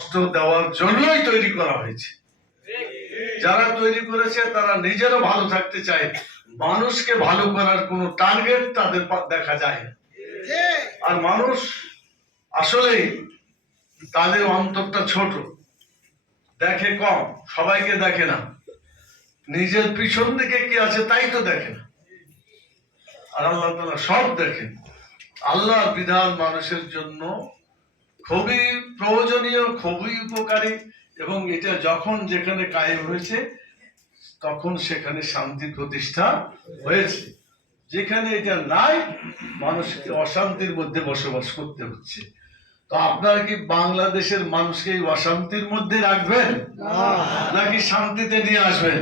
কষ্ট দেওয়ার জন্যই তৈরি করা হয়েছে। যারা তৈরি করেছে, তারা নিজেরও ভালো থাকতে চায়। মানুষকে ভালো করার কোনো টার্গেট তাদের দেখা যায় আর মানুষ আসলেই তাদের অন্তরটা ছোট। দেখে কম, সবাইকে দেখে না। নিজের পিছন দিকে কি আছে তাই তো দেখে না। আর আল্লাহ তালা সব দেখেন। আল্লাহর বিধান মানুষের জন্য খুবই প্রয়োজনীয়, খুবই উপকারী এবং এটা যখন যেখানে কায়েম হয়েছে, তখন সেখানে শান্তি প্রতিষ্ঠা হয়েছে। যেখানে এটা নাই, মানুষকে অশান্তির মধ্যে বসবাস করতে হচ্ছে। তো আপনারা কি বাংলাদেশের মানুষকে এই অশান্তির মধ্যে রাখবেন? নাকি শান্তিতে নিয়ে আসবেন?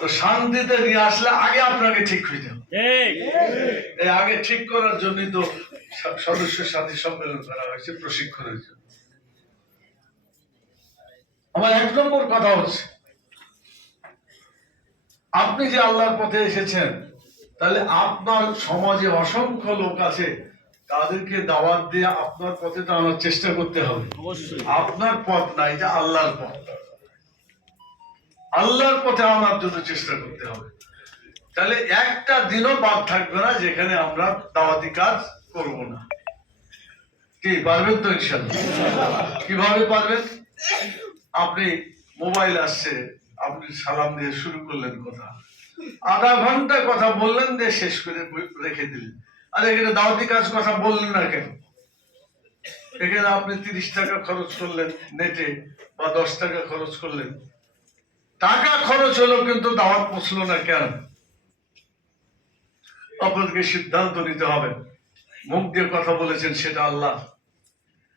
তো শান্তিতে নিয়ে আসলে আগে আপনাকে ঠিক হইতে হবে। এই আগে ঠিক করার জন্যই তো সদস্য সাথী সম্মেলন করা হয়েছে প্রশিক্ষণের জন্য আমার এক নম্বর কথা হচ্ছে আপনি যে আল্লাহর পথে এসেছেন তাহলে আপনার সমাজে অসংখ্য লোক আছে তাদেরকে দাওয়াত দিয়ে আপনার পথে তো আনার চেষ্টা করতে হবে। আপনার পথ না এটা আল্লাহর পথ। আল্লাহর পথে আনার জন্য চেষ্টা করতে হবে। তাহলে একটা দিনও বাদ থাকবে না যেখানে আমরা দাওয়াতি কাজ করব না। কি পারবেন তো ইনশাল্লাহ কীভাবে পারবেন? আপনি মোবাইল আসছে আপনি সালাম দিয়ে শুরু করলেন কথা। আধা ঘণ্টা কথা বললেন দিয়ে শেষ করে রেখে দিলেন। আর এখানে দাওয়াতি কাজ কথা বললেন না কেন? এখানে আপনি তিরিশ টাকা খরচ করলেন নেটে বা দশ টাকা খরচ করলেন। টাকা খরচ হলো কিন্তু দাওয়াত পৌঁছলো না কেন? আপনাদেরকে সিদ্ধান্ত নিতে হবে। মুখ দিয়ে কথা বলেছেন সেটা আল্লাহ।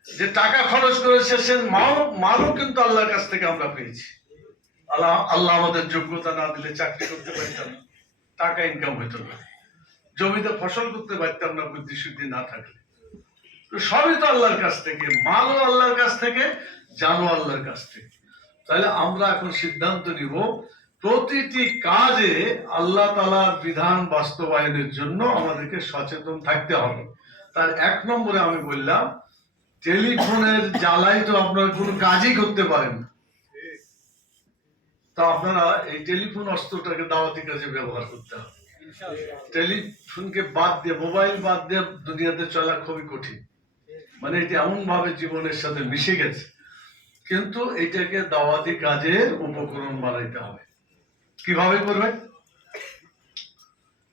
যে টাকা খরচ করেছে সে মাও মালও কিন্তু আল্লাহর কাছ থেকে আমরা পেয়েছি। আল্লাহ আল্লাহ আমাদের যোগ্যতা না দিলে চাকরি করতে পারতাম টাকা ইনকাম হইতো না। জমিতে ফসল করতে পারতাম না, বুদ্ধি শুদ্ধি না থাকলে। তো সবই তো আল্লাহর কাছ থেকে, মালও আল্লাহর কাছ থেকে জানো আল্লাহর কাছ থেকে। তাহলে আমরা এখন সিদ্ধান্ত নিব, প্রতিটি কাজে আল্লাহ তালার বিধান বাস্তবায়নের জন্য আমাদেরকে সচেতন থাকতে হবে। তার এক নম্বরে আমি বললাম, টেলিফোনের জ্বালাই তো আপনারা কোনো কাজই করতে পারেন না। তো আপনারা এই টেলিফোন অস্ত্রটাকে দাওয়াতি কাজে ব্যবহার করতে হবে। টেলিফোনকে বাদ দিয়ে, মোবাইল বাদ দিয়ে দুনিয়াতে চলা খুবই কঠিন। মানে এটা এমন ভাবে জীবনের সাথে মিশে গেছে। কিন্তু এটাকে দাওয়াতি কাজের উপকরণ বানাইতে হবে। কীভাবে করবেন?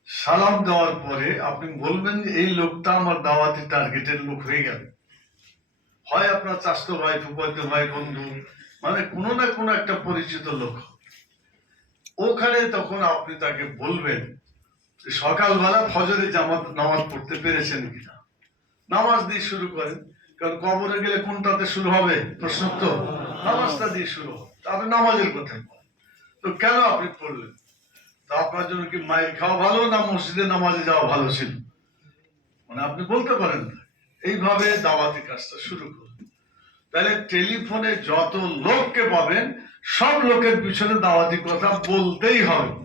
সালাম দেওয়ার পরে আপনি বলবেন, এই লোকটা আমার দাওয়াতি টার্গেটের লোক হয়ে গেল। হয় আপনার চাস্তো ভাই ফুপাইতো ভাই, বন্ধু মানে কোনো না কোনো একটা পরিচিত লোক। ওখানে তখন আপনি তাকে বলবেন সকালবেলা ফজরে জামাত নামাজ পড়তে পেরেছেন কিনা? নামাজ দিয়ে শুরু করেন। কারণ কবরে গেলে কোনটাতে শুরু হবে? প্রশ্ন তো নামাজটা দিয়ে শুরু হবে। তারপরে নামাজের কথাই। তো কেন আপনি পড়লেন? তা আপনার জন্য কি মায়ের খাওয়া ভালো না মসজিদে নামাজে যাওয়া ভালো ছিল? মানে আপনি বলতে পারেন না। এইভাবে দাওয়াতি কাজটা শুরু করুন। তাহলে টেলিফোনে যত লোককে পাবেন, সব লোকের পিছনে দাওয়াতি কথা বলতেই হবে।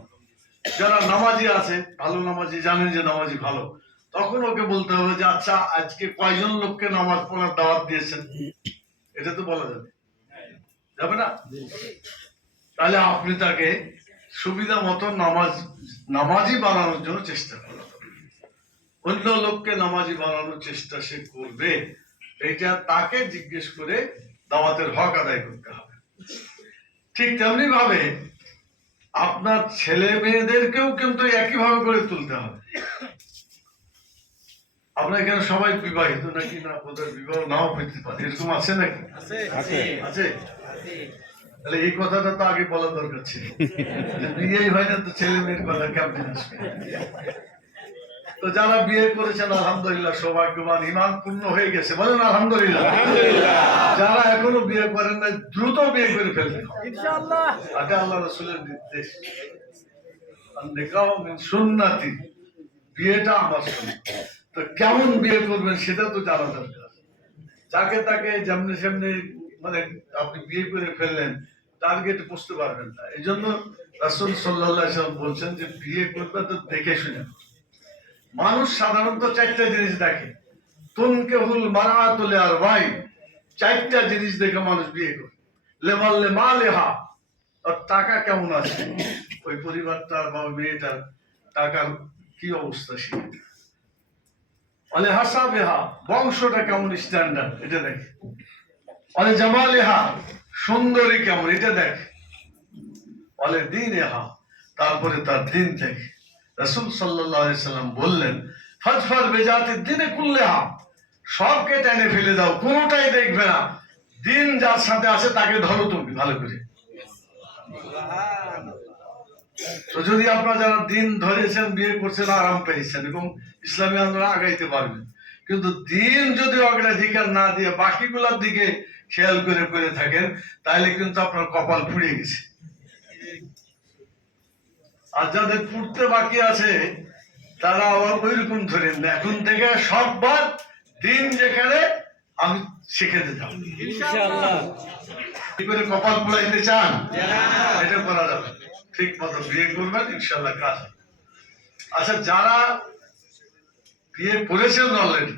যারা নামাজি আছে, ভালো নামাজি, জানেন যে নামাজি ভালো। তখন ওকে বলতে হবে যে আচ্ছা আজকে কয়জন লোককে নামাজ পড়ার দাওয়াত দিয়েছেন? এটা তো বলা যাবে। যাবে না? তাহলে আপনি তাকে সুবিধা মতো নামাজ, নামাজি বানানোর জন্য চেষ্টা করুন। অন্য লোককে নামাজি বানানোর চেষ্টা সে করবে। এটা তাকে জিজ্ঞেস করে দাওয়াতের হক আদায় করতে হবে। ঠিক তেমনি ভাবে আপনার ছেলে মেয়েদেরকেও কিন্তু একইভাবে করে তুলতে হবে। আপনার এখানে সবাই বিবাহিত নাকি না ওদের বিবাহ নাও পেতে পারে এরকম আছে নাকি? আছে। তাহলে এই কথাটা তো আগে বলা দরকার ছিল। যে বিয়েই হয় না তো ছেলে মেয়ের কথা কেমন আসবে তো যারা বিয়ে করেছেন আলহামদুলিল্লাহ সৌভাগ্যবান ইমান পূর্ণ হয়ে গেছে। বলেন আলহামদুলিল্লাহ। যারা এখনও বিয়ে করেন না দ্রুত বিয়ে করে ফেলবেন। এটা আল্লাহ রসুলের নির্দেশ। সুন্নাতি। বিয়েটা আমার তো কেমন বিয়ে করবেন সেটা তো জানা দরকার। যাকে তাকে যেমনি সেমনি মানে আপনি বিয়ে করে ফেললেন টার্গেট বুঝতে পারবেন না। এই জন্য রাসুল সাল্লাহ বলছেন যে বিয়ে করবে তো দেখে শুনে। মানুষ সাধারণত চারটা জিনিস দেখে। তুনকে হুল মারা তুলে আর ভাই চারটা জিনিস দেখে মানুষ বিয়ে করে। লেমাল লেমা লেহা আর টাকা কেমন আছে? ওই পরিবারটার বা মেয়েটার টাকার কি অবস্থা সে অলে হাসা বেহা বংশটা কেমন স্ট্যান্ডার্ড এটা দেখ। অলে জামালেহা, সুন্দরী কেমন, এটা দেখ। অলে দিন এহা তারপরে তার দিন দেখ। রসুল সাল্লাম বললেন ফজফর বেজাতে দিনে কুললে কুল্লেহা, সবকে টেনে ফেলে দাও, কোনোটাই দেখবে না। দিন যার সাথে আছে তাকে ধরো তুমি, ভালো করে। তো যদি আপনারা যারা দিন ধরেছেন, বিয়ে করছেন, আরাম পেয়েছেন এবং ইসলামী আন্দোলন আগাইতে পারবেন, কিন্তু দিন যদি অগ্রাধিকার না দিয়ে বাকিগুলোর দিকে খেয়াল করে করে থাকেন, তাহলে কিন্তু আপনার কপাল পুড়ে গেছে। আর যাদের পুড়তে বাকি আছে তারা আবার ওই রকম ধরেন না এখন থেকে সববার দিন যেখানে আমি শিখেতে যাব। কি করে কপাল পুড়াইতে চান? এটা করা যাবে ঠিক মতো বিয়ে করবেন ইনশাল্লাহ কাজ আচ্ছা যারা বিয়ে করেছেন অলরেডি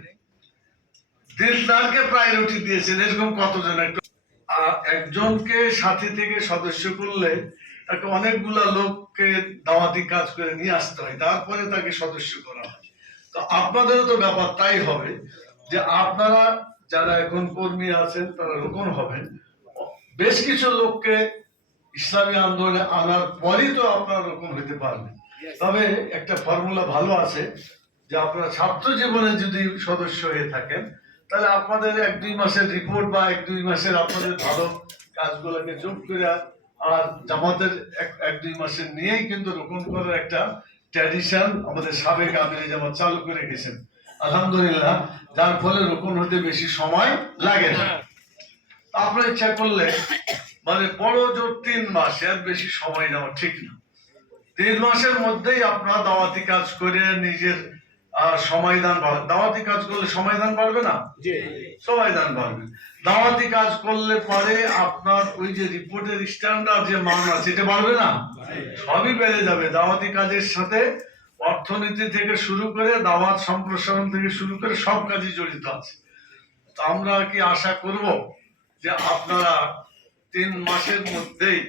দিলদারকে প্রায়োরিটি দিয়েছেন এরকম কতজন? একটু একজনকে সাথী থেকে সদস্য করলে তাকে অনেকগুলা লোককে দাওয়াতি কাজ করে নিয়ে আসতে হয় তারপরে তাকে সদস্য করা হয়। তো আপনাদেরও তো ব্যাপার তাই হবে যে আপনারা যারা এখন কর্মী আছেন তারা রোকন হবেন। বেশ কিছু লোককে ইসলামী আন্দোলনে আনার পরই তো আপনারা রকম হতে পারবেন। তবে একটা ফর্মুলা ভালো আছে যে আপনারা ছাত্র জীবনে যদি সদস্য হয়ে থাকেন তাহলে আপনাদের এক দুই মাসের রিপোর্ট বা এক দুই মাসের আপনাদের ভালো কাজগুলোকে যোগ করে আর জামাতের এক দুই মাসের নিয়েই কিন্তু রোপণ করার একটা ট্র্যাডিশন আমাদের সাবেক আমিরে জামাত চালু করে গেছেন। আলহামদুলিল্লাহ, যার ফলে রোপণ হতে বেশি সময় লাগে না। আপনার ইচ্ছা করলে মানে বড় জোর তিন মাস, এর বেশি সময় নেওয়া ঠিক না। তিন মাসের মধ্যেই আপনার দাওয়াতি কাজ করে নিজের আহ, সময় দান বাড়- দাওয়াতি কাজ করলে সময় দান বাড়বে না? সময় দান বাড়বে। দাওয়াতি কাজ করলে পরে আপনার ওই যে রিপোর্টের স্ট্যান্ডার্ড যে মান আছে এটা বাড়বে না? সবই বেড়ে যাবে। দাওয়াতি কাজের সাথে অর্থনীতি থেকে শুরু করে দাওয়াত সম্প্রসারণ থেকে শুরু করে সব কাজই জড়িত আছে। তো আমরা কি আশা করব যে আপনারা তিন মাসের মধ্যেই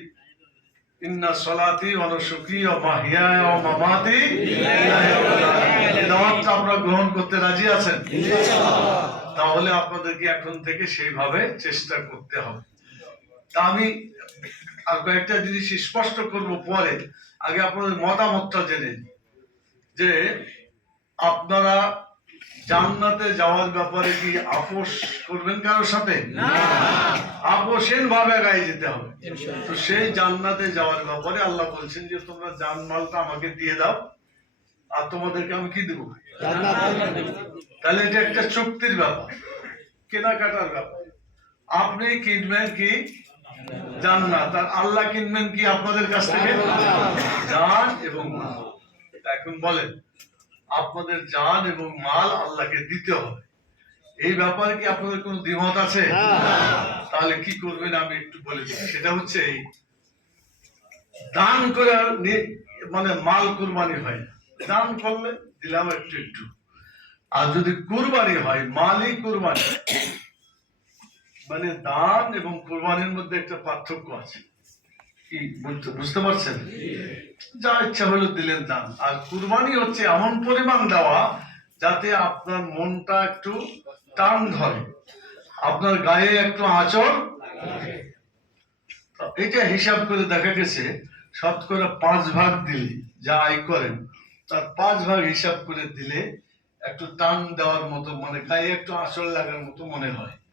ইন্না সলাতি মামাতি। গ্রহণ করতে রাজি আছেন? তাহলে আপনাদেরকে এখন থেকে সেইভাবে চেষ্টা করতে হবে। তা আমি আর কয়েকটা জিনিস স্পষ্ট করব পরে। আগে আপনাদের মতামতটা জেনে। যে আপনারা জান্নাতে যাওয়ার ব্যাপারে কি আপোষ করবেন কারোর সাথে? আপোষহীন ভাবে গায়ে যেতে হবে। তো সেই জান্নাতে যাওয়ার ব্যাপারে আল্লাহ বলছেন যে তোমরা জানমালটা আমাকে দিয়ে দাও আর তোমাদেরকে আমি কি দেবো? তাহলে এটা একটা চুক্তির ব্যাপার কেনাকাটার ব্যাপার। আপনি কিনবেন কি? জান্নাত। আর আল্লাহ কিনবেন কি আপনাদের কাছ থেকে? জান এবং এখন বলেন আপনাদের জান এবং মাল আল্লাহকে দিতে হবে। এই ব্যাপারে কি আপনাদের কোনো দ্বিমত আছে? তাহলে কি করবেন আমি একটু বলে দিই। সেটা হচ্ছে এই দান করে মানে মাল কুরবানি হয় না। দান করলে দিলাম একটু একটু। আর যদি কুরবানি হয় মালই কুরবানি মানে দান এবং কুরবানির মধ্যে একটা পার্থক্য আছে। কি বুঝতে পারছেন? যা ইচ্ছা হলো দিলেন দান। আর কুরবানি হচ্ছে এমন পরিমাণ দেওয়া যাতে আপনার মনটা একটু টান ধরে। আপনার গায়ে একটু আঁচড় এটা হিসাব করে দেখা গেছে, শতকরা পাঁচ ভাগ দিলে যা আয় করেন, তার পাঁচ ভাগ হিসাব করে দিলে একটু টান দেওয়ার মতো মানে গায়ে একটু আঁচড় লাগার মতো মনে হয়।